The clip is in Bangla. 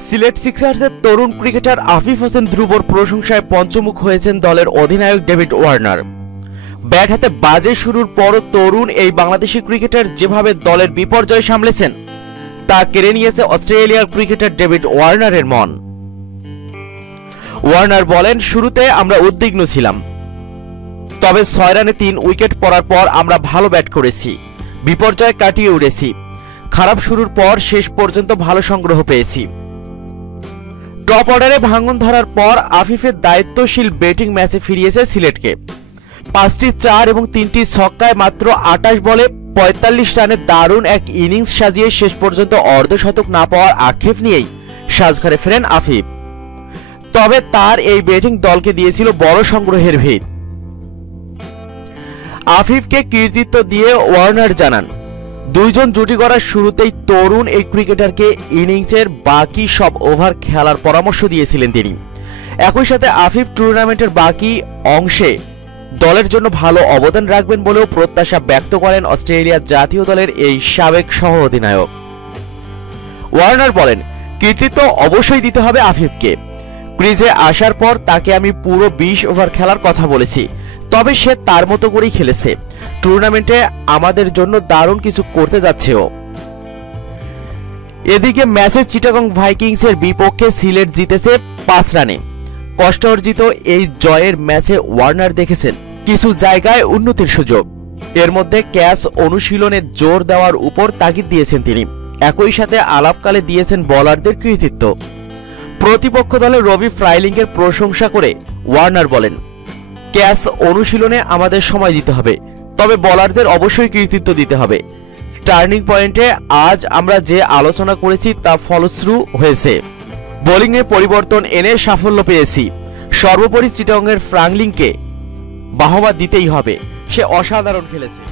সিলেট সিক্সার্সের তরুণ ক্রিকেটার আফিফ হোসেন ধ্রুবর প্রশংসায় পঞ্চমুখ হয়েছেন দলের অধিনায়ক ডেভিড ওয়ার্নার। ব্যাট হাতে বাজে শুরুর পরও তরুণ এই বাংলাদেশি ক্রিকেটার যেভাবে দলের বিপর্যয় সামলেছেন তা কেড়ে নিয়েছে অস্ট্রেলিয়ার ক্রিকেটার ডেভিড ওয়ার্নারের মন। ওয়ার্নার বলেন, শুরুতে আমরা উদ্বিগ্ন ছিলাম, তবে 6 রানে 3 উইকেট পড়ার পর আমরা ভালো ব্যাট করেছি, বিপর্যয় কাটিয়ে উঠেছি। খারাপ শুরুর পর শেষ পর্যন্ত ভালো সংগ্রহ পেয়েছি। টপ অর্ডারে ভাঙন ধরার পর আফিফের দায়িত্বশীল ব্যাটিং ম্যাচে ফিরিয়েছে সিলেটকে। 5টি 4 এবং 3টি ছক্কায় মাত্র 28 বলে 45 রানে দারুণ এক ইনিংস সাজিয়ে শেষ পর্যন্ত অর্ধশতক না পাওয়ার আক্ষেপ নিয়েই সাজঘরে ফেরেন আফিফ। তবে তার এই ব্যাটিং দলকে দিয়েছিল বড় সংগ্রহের ভিত। আফিফকে কৃতিত্ব দিয়ে ওয়ার্নার জানান, দুইজন জুটি করার শুরুতেই তরুণ এই ক্রিকেটারকে ইনিংসের বাকি সব ওভার খেলার পরামর্শ দিয়েছিলেন তিনি। একই সাথে আফিফ টুর্নামেন্টের বাকি অংশে দলের জন্য ভালো অবদান রাখবেন বলেও প্রত্যাশা ব্যক্ত করেন অস্ট্রেলিয়ার জাতীয় দলের এই সাবেক সহ অধিনায়ক। ওয়ার্নার বলেন, কৃতিত্ব অবশ্যই দিতে হবে আফিফকে। ক্রিজে আসার পর তাকে আমি পুরো 20 ওভার খেলার কথা বলেছি, তবে সে তার মতো করেই খেলেছে। টুর্নামেন্টে আমাদের জন্য দারুণ কিছু করতে যাচ্ছেও। এদিকে ম্যাচে চিটাগং ভাইকিংসের বিপক্ষে সিলেট জিতেছে 5 রানে। কষ্ট অর্জিত এই জয়ের ম্যাচে ওয়ার্নার দেখেছেন কিছু জায়গায় উন্নতির সুযোগ। এর মধ্যে ক্যাচ অনুশীলনে জোর দেওয়ার উপর তাগিদ দিয়েছেন তিনি। একই সাথে আলাপকালে দিয়েছেন বোলারদের কৃতিত্ব। প্রতিপক্ষ দলের রবি ফ্রাইলিংয়ের প্রশংসা করে ওয়ার্নার বলেন, ক্যাচ অনুশীলনে আমাদের সময় দিতে হবে, তবে বোলারদের অবশ্যই কৃতিত্ব দিতে হবে। টার্নিং পয়েন্টে আজ আমরা যে আলোচনা করেছি তা ফলশ্রু হয়েছে। বোলিংয়ে পরিবর্তন এনে সাফল্য পেয়েছি। সর্বোপরি চিটাগংয়ের ফ্রাইলিংকে বাহবা দিতেই হবে, সে অসাধারণ খেলেছে।